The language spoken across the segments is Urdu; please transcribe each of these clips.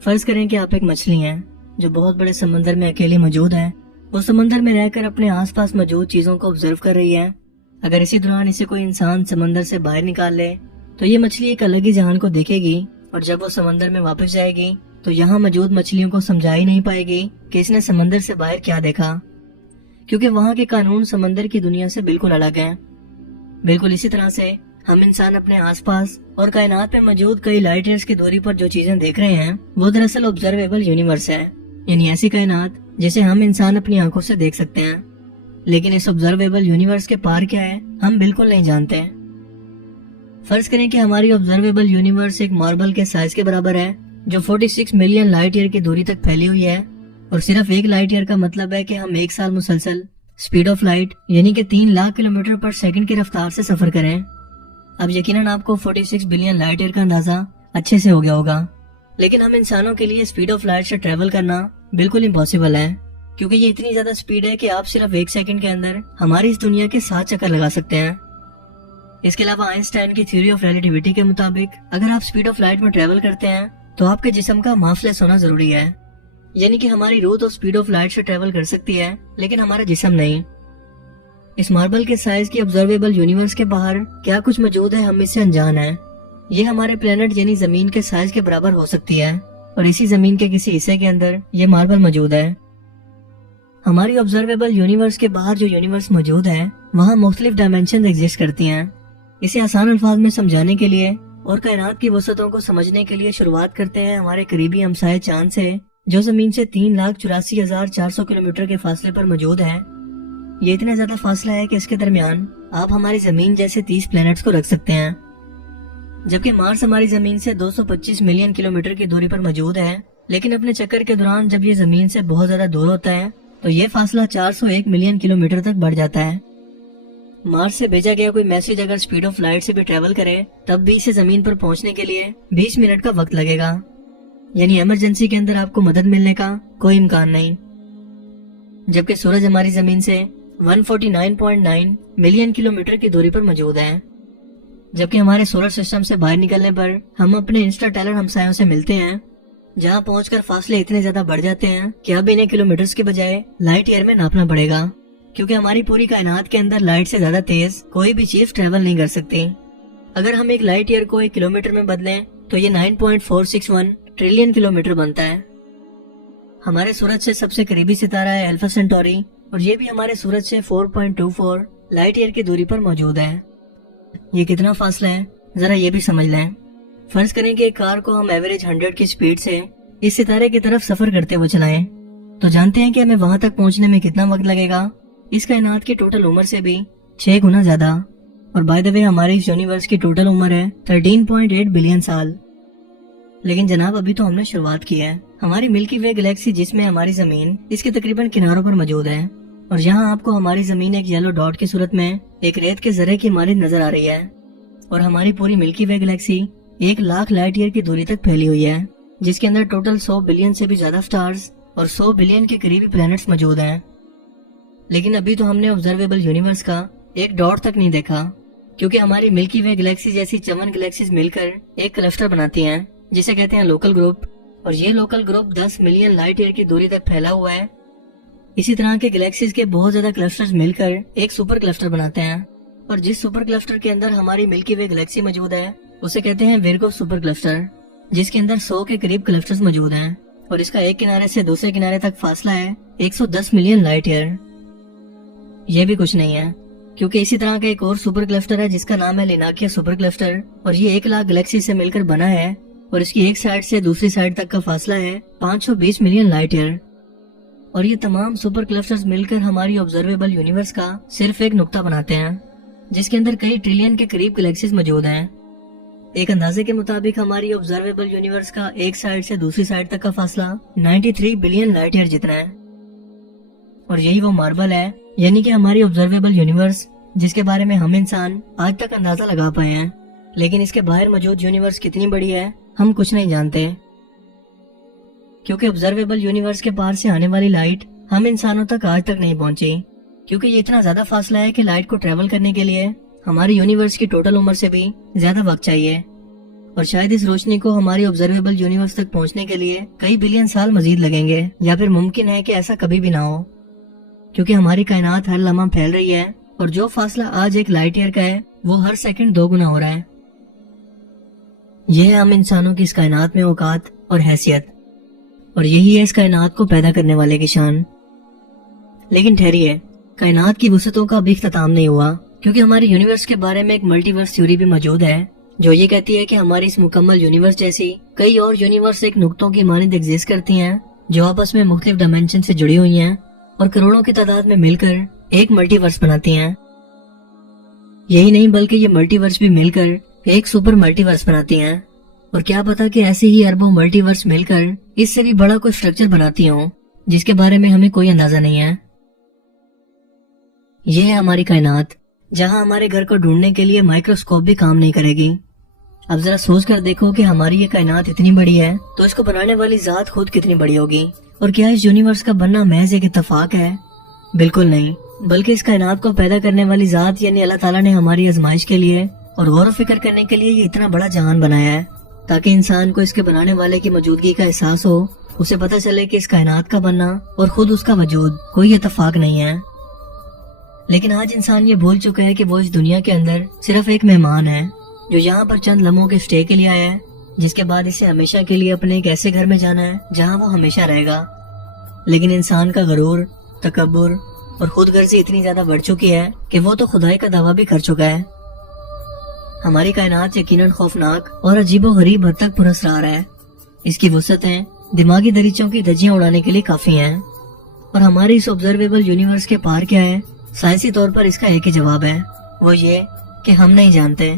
فرض کریں کہ آپ ایک مچھلی ہیں جو بہت بڑے سمندر میں اکیلی موجود ہے۔ وہ سمندر میں رہ کر اپنے آس پاس موجود چیزوں کو آبزرو کر رہی ہے۔ اگر اسی دوران اسے کوئی انسان سمندر سے باہر نکال لے تو یہ مچھلی ایک الگ ہی جہان کو دیکھے گی، اور جب وہ سمندر میں واپس جائے گی تو یہاں موجود مچھلیوں کو سمجھا ہی نہیں پائے گی کہ اس نے سمندر سے باہر کیا دیکھا، کیونکہ وہاں کے قانون سمندر کی دنیا سے بالکل الگ ہیں۔ بالکل اسی طرح سے ہم انسان اپنے آس پاس اور کائنات میں موجود کئی لائٹ ایئرز کی دوری پر جو چیزیں دیکھ رہے ہیں وہ دراصل آبزرویبل یونیورس ہے، یعنی ایسی کائنات جسے ہم انسان اپنی آنکھوں سے دیکھ سکتے ہیں۔ لیکن اس آبزرویبل یونیورس کے پار کیا ہے ہم بالکل نہیں جانتے۔ فرض کریں کہ ہماری آبزرویبل یونیورس ایک ماربل کے سائز کے برابر ہے جو 46 ملین لائٹ ایئر کی دوری تک پھیلی ہوئی ہے، اور صرف ایک لائٹ ایئر کا مطلب ہے کہ ہم ایک سال مسلسل سپیڈ آف لائٹ یعنی کہ 3 لاکھ کلومیٹر پر سیکنڈ کی رفتار سے سفر کریں۔ اب یقیناً آپ کو 46 بلین لائٹ ایئر کا اندازہ اچھے سے ہو گیا ہوگا، لیکن ہم انسانوں کے لیے سپیڈ آف لائٹ سے ٹریول کرنا بالکل امپاسبل ہے، کیونکہ یہ اتنی زیادہ سپیڈ ہے کہ آپ صرف 1 سیکنڈ کے اندر ہماری اس دنیا کے 7 چکر لگا سکتے ہیں۔ اس کے علاوہ آئنسٹائن کی تھیوری آف ریلیٹیوٹی کے مطابق اگر آپ سپیڈ آف لائٹ میں ٹریول کرتے ہیں تو آپ کے جسم کا ماسلس ہونا ضروری ہے، یعنی کہ ہماری روح تو سپیڈ آف لائٹ سے ٹریول کر سکتی ہے لیکن ہمارا جسم نہیں۔ اس ماربل کے سائز کی آبزرویبل یونیورس کے باہر کیا کچھ موجود ہے ہم اس سے انجان ہیں۔ یہ ہمارے پلینٹ یعنی زمین کے سائز کے برابر ہو سکتی ہے، اور اسی زمین کے کسی حصے کے اندر یہ ماربل موجود ہے۔ ہماری آبزرویبل یونیورس کے باہر جو یونیورس موجود ہے وہاں مختلف ڈائمینشن ایگزسٹ کرتی ہیں۔ اسے آسان الفاظ میں سمجھانے کے لیے اور کائنات کی وسعتوں کو سمجھنے کے لیے شروعات کرتے ہیں ہمارے قریبی ہمسائے چاند سے، جو زمین سے 3,84,400 کلومیٹر کے فاصلے پر موجود ہے۔ یہ اتنا زیادہ فاصلہ ہے کہ اس کے درمیان آپ ہماری زمین جیسے 30 پلینٹس کو رکھ سکتے ہیں، جبکہ مارس ہماری زمین سے 225 ملین کلومیٹر کی دوری پر موجود ہے، لیکن اپنے چکر کے دوران جب یہ زمین سے بہت زیادہ دور ہوتا ہے تو یہ فاصلہ 401 ملین کلومیٹر تک بڑھ جاتا ہے۔ مارس سے بھیجا گیا کوئی میسج اگر سپیڈ آف لائٹ سے بھی ٹریول کرے تب بھی اسے زمین پر پہنچنے کے لیے 20 منٹ کا وقت لگے گا، یعنی ایمرجنسی کے اندر آپ کو مدد ملنے کا کوئی امکان نہیں۔ جبکہ سورج ہماری زمین سے 149.9 ملین کلومیٹر کی دوری پر موجود ہے، جبکہ ہمارے سولر سسٹم سے باہر نکلنے پر ہم اپنے انٹرسٹیلر ہمسایوں سے ملتے ہیں، جہاں پہنچ کر فاصلے اتنے زیادہ بڑھ جاتے ہیں کہ اب انہیں کلومیٹرز کے بجائے لائٹ ایئر میں ناپنا پڑے گا، کیونکہ ہماری پوری کائنات کے اندر لائٹ سے زیادہ تیز کوئی بھی چیز ٹریول نہیں کر سکتی۔ اگر ہم ایک لائٹ ایئر کو ایک کلومیٹر میں بدلیں تو یہ 9.461 ٹریلین کلومیٹر بنتا ہے۔ ہمارے سورج سے سب سے قریبی ستارہ ہے الفا سینٹوری، اور یہ بھی ہمارے سورج سے 4.24 لائٹ ایئر کی دوری پر موجود ہے۔ یہ کتنا فاصلہ ہے ذرا یہ بھی سمجھ لیں۔ فرض کریں کہ ایک کار کو ہم ایوریج 100 کی سپیڈ سے اس ستارے کی طرف سفر کرتے ہوئے چلائیں تو جانتے ہیں کہ ہمیں وہاں تک پہنچنے میں کتنا وقت لگے گا؟ اس کائنات کی ٹوٹل عمر سے بھی 6 گنا زیادہ، اور بائی دا وے ہماری اس یونیورس کی ٹوٹل عمر ہے 13.8 بلین سال۔ لیکن جناب ابھی تو ہم نے شروعات کی ہے۔ ہماری ملکی وے گلیکسی جس میں ہماری زمین اس کے تقریباً کناروں پر موجود ہے، اور یہاں آپ کو ہماری زمین ایک یلو ڈاٹ کی صورت میں ایک ریت کے ذرے کی مانند نظر آ رہی ہے، اور ہماری پوری ملکی وے گلیکسی 1 لاکھ لائٹ ایئر کی دوری تک پھیلی ہوئی ہے، جس کے اندر ٹوٹل 100 بلین سے بھی زیادہ سٹارز اور 100 بلین کے قریبی پلینٹس موجود ہیں۔ لیکن ابھی تو ہم نے آبزرویبل یونیورس کا ایک ڈاٹ تک نہیں دیکھا، کیونکہ ہماری ملکی وے گلیکسی جیسی 54 گلیکسیز مل کر ایک کلسٹر بناتی ہیں جسے کہتے ہیں لوکل گروپ، اور یہ local group 10 million light year کی دوری تک پھیلا ہوا ہے۔ اسی طرح کے گلیکسیز کے بہت زیادہ کلسٹرز مل کر ایک سپر کلسٹر بناتے ہیں، اور جس سپر کلسٹر کے اندر ہماری ملکی وے گلیکسی موجود ہے اسے کہتے ہیں ویرگو سپر کلسٹر، جس کے اندر 100 کے قریب کلسٹرز موجود ہیں، اور اس کا ایک کنارے سے دوسرے کنارے تک فاصلہ ہے 110 ملین لائٹ ایئر۔ یہ بھی کچھ نہیں ہے، کیونکہ اسی طرح کا ایک اور سپر کلسٹر ہے جس کا نام ہے لیناکیا سپر کلسٹر، اور یہ 1 لاکھ گلیکسی سے مل کر بنا ہے، اور اس کی ایک سائڈ سے دوسری سائڈ تک کا فاصلہ ہے 520 ملین لائٹ ایئر۔ اور یہ تمام سپر کلسٹرز مل کر ہماری آبزرویبل یونیورس کا صرف ایک نقطہ بناتے ہیں، جس کے اندر کئی ٹریلین کے قریب گلیکسیز موجود ہیں۔ ایک اندازے کے مطابق ہماری آبزرویبل یونیورس کا ایک سائڈ سے دوسری سائڈ تک کا فاصلہ 93 بلین لائٹ ایئر جتنا ہے، اور یہی وہ ماربل ہے، یعنی کہ ہماری آبزرویبل یونیورس جس کے بارے میں ہم انسان آج تک اندازہ لگا پائے ہیں، لیکن اس کے باہر موجود یونیورس کتنی بڑی ہے ہم کچھ نہیں جانتے، کیونکہ آبزرویبل یونیورس کے پار سے آنے والی لائٹ ہم انسانوں تک آج تک نہیں پہنچی، کیونکہ یہ اتنا زیادہ فاصلہ ہے کہ لائٹ کو ٹریول کرنے کے لیے ہماری یونیورس کی ٹوٹل عمر سے بھی زیادہ وقت چاہیے، اور شاید اس روشنی کو ہماری آبزرویبل یونیورس تک پہنچنے کے لیے کئی بلین سال مزید لگیں گے، یا پھر ممکن ہے کہ ایسا کبھی بھی نہ ہو، کیونکہ ہماری کائنات ہر لمحہ پھیل رہی ہے اور جو فاصلہ آج ایک لائٹ ایئر کا ہے وہ ہر سیکنڈ 2 گنا ہو رہا ہے۔ یہ ہے ہم انسانوں کی اس کائنات میں اوقات اور حیثیت، اور یہی ہے اس کائنات کو پیدا کرنے والے کی شان۔ لیکن ٹھہریے، کائنات کی وسعتوں کا ابھی اختتام نہیں ہوا، کیونکہ ہمارے یونیورس کے بارے میں ایک ملٹی ورس تھیوری بھی موجود ہے جو یہ کہتی ہے کہ ہماری اس مکمل یونیورس جیسی کئی اور یونیورس ایک نقطوں کی مانند ایگزسٹ کرتی ہیں جو آپس میں مختلف ڈائمینشن سے جڑی ہوئی ہیں اور کروڑوں کی تعداد میں مل کر ایک ملٹی ورس بناتی ہیں۔ یہی نہیں بلکہ یہ ملٹی ورس بھی مل کر ایک سپر ملٹی ورس بناتی ہیں، اور کیا پتا کہ ایسے ہی اربوں ملٹی ورس مل کر اس سے بھی بڑا کوئی اسٹرکچر بناتی ہوں جس کے بارے میں ہمیں کوئی اندازہ نہیں ہے۔ یہ ہے ہماری کائنات، جہاں ہمارے گھر کو ڈھونڈنے کے لیے مائکروسکوپ بھی کام نہیں کرے گی۔ اب ذرا سوچ کر دیکھو کہ ہماری یہ کائنات اتنی بڑی ہے تو اس کو بنانے والی ذات خود کتنی بڑی ہوگی، اور کیا اس یونیورس کا بننا محض ایک اتفاق ہے؟ بالکل نہیں، بلکہ اس کائنات کو پیدا کرنے والی ذات یعنی اللہ تعالیٰ نے ہماری آزمائش کے لیے اور غور و فکر کرنے کے لیے یہ اتنا بڑا جہان بنایا ہے تاکہ انسان کو اس کے بنانے والے کی موجودگی کا احساس ہو، اسے پتہ چلے کہ اس کائنات کا بننا اور خود اس کا وجود کوئی اتفاق نہیں ہے۔ لیکن آج انسان یہ بھول چکا ہے کہ وہ اس دنیا کے اندر صرف ایک مہمان ہے جو یہاں پر چند لمحوں کے اسٹے کے لیے آیا ہے، جس کے بعد اسے ہمیشہ کے لیے اپنے ایک ایسے گھر میں جانا ہے جہاں وہ ہمیشہ رہے گا۔ لیکن انسان کا غرور، تکبر اور خود غرضی اتنی زیادہ بڑھ چکی ہے کہ وہ تو خدائی کا دعویٰ بھی کر چکا ہے۔ ہماری کائنات یقیناً خوفناک اور عجیب و غریب حد تک پراسرار ہے۔ اس کی وسعتیں دماغی دریچوں کی دھجیاں اڑانے کے لیے کافی ہیں، اور ہماری اس آبزرویبل یونیورس کے پار کیا ہے؟ سائنسی طور پر اس کا ایک ہی جواب ہے، وہ یہ کہ ہم نہیں جانتے۔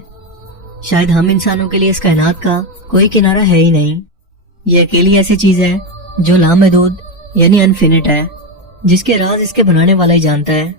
شاید ہم انسانوں کے لیے اس کائنات کا کوئی کنارہ ہے ہی نہیں۔ یہ اکیلی ایسی چیز ہے جو لامحدود یعنی انفینٹ ہے، جس کے راز اس کے بنانے والا ہی جانتا ہے۔